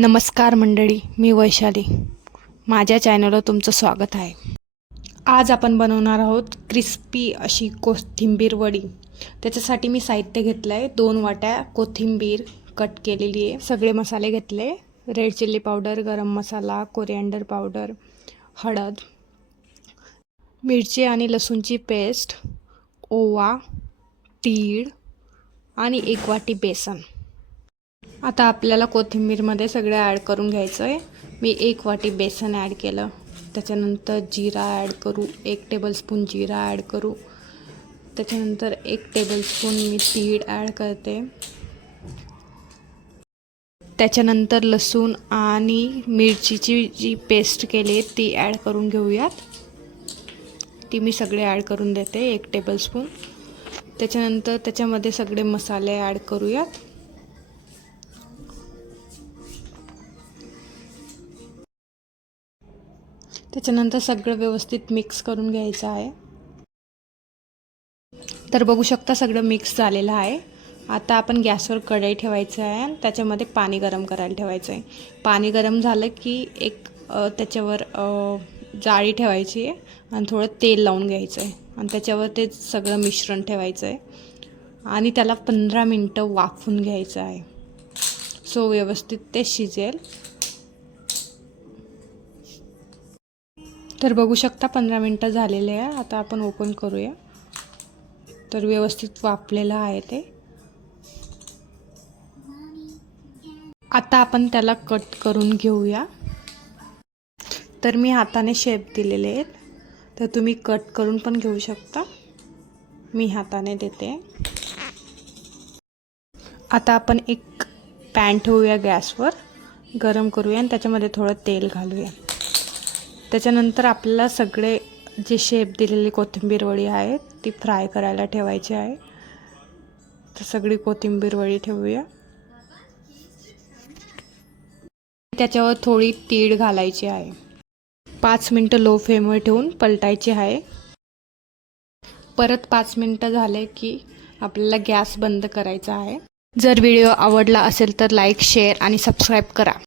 नमस्कार मंडळी, मी वैशाली. माझ्या चॅनलवर तुमचं स्वागत आहे. आज आपण बनवणार आहोत क्रिस्पी अशी कोथिंबीर वडी. त्याच्यासाठी मी साहित्य घेतलं आहे. 2 वाट्या कोथिंबीर कट केलेली आहे. सगळे मसाले घेतले. रेड चिल्ली पावडर, गरम मसाला, कोरिअँडर पावडर, हळद, मिरची आणि लसूणची पेस्ट, ओवा, तीळ आणि 1 वाटी बेसन. आता आपल्याला कोथिंबीरमध्ये सगळं ॲड करून घ्यायचं आहे. मी 1 वाटी बेसन ॲड केलं. त्याच्यानंतर जिरा ॲड करू. 1 टेबलस्पून जिरा ॲड करू. त्याच्यानंतर 1 टेबलस्पून मी तीळ ॲड करते. त्याच्यानंतर लसूण आणि मिरचीची जी पेस्ट केली ती ॲड करून घेऊयात. ती मी सगळे ॲड करून देते 1 टेबलस्पून. त्याच्यानंतर त्याच्यामध्ये सगळे मसाले ॲड करूयात. त्याच्यानंतर सगळं व्यवस्थित मिक्स करून घ्यायचं आहे. तर बघू शकता सगळं मिक्स झालेलं आहे. आता आपण गॅसवर कढई ठेवायचं आहे आणि त्याच्यामध्ये पाणी गरम करायला ठेवायचं आहे. पाणी गरम झालं की त्याच्यावर जाळी ठेवायची आहे आणि थोडं तेल लावून घ्यायचं आहे आणि त्याच्यावर ते सगळं मिश्रण ठेवायचं आहे आणि त्याला 15 मिनटं वाफवून घ्यायचं आहे. सो व्यवस्थित ते शिजेल. तर बघू शकता 15 मिनटं झालेले आहे. आता आपण ओपन करूया. तर व्यवस्थित वाफलेलं आहे ते. आता आपण त्याला कट करून घेऊया. तर मी हाताने शेप दिलेले आहेत, तर तुम्ही कट करून पण घेऊ शकता. मी हाताने देते. आता आपण एक पॅन ठेवूया गॅसवर, गरम करूया आणि त्याच्यामध्ये थोडं तेल घालूया. त्याच्यानंतर आपल्याला सगळे जे शेप दिलेली कोथिंबीर वडी आहे ती फ्राय करायला ठेवायची आहे. तर सगळी कोथिंबीर वडी ठेवूया. त्याच्यावर थोडी तीळ घालायची आहे. 5 मिनटं लो फ्लेमवर ठेवून पलटायची आहे. परत 5 मिनटं झाले की आपल्याला गॅस बंद करायचा आहे. जर व्हिडिओ आवडला असेल तर लाईक, शेअर आणि सबस्क्राईब करा.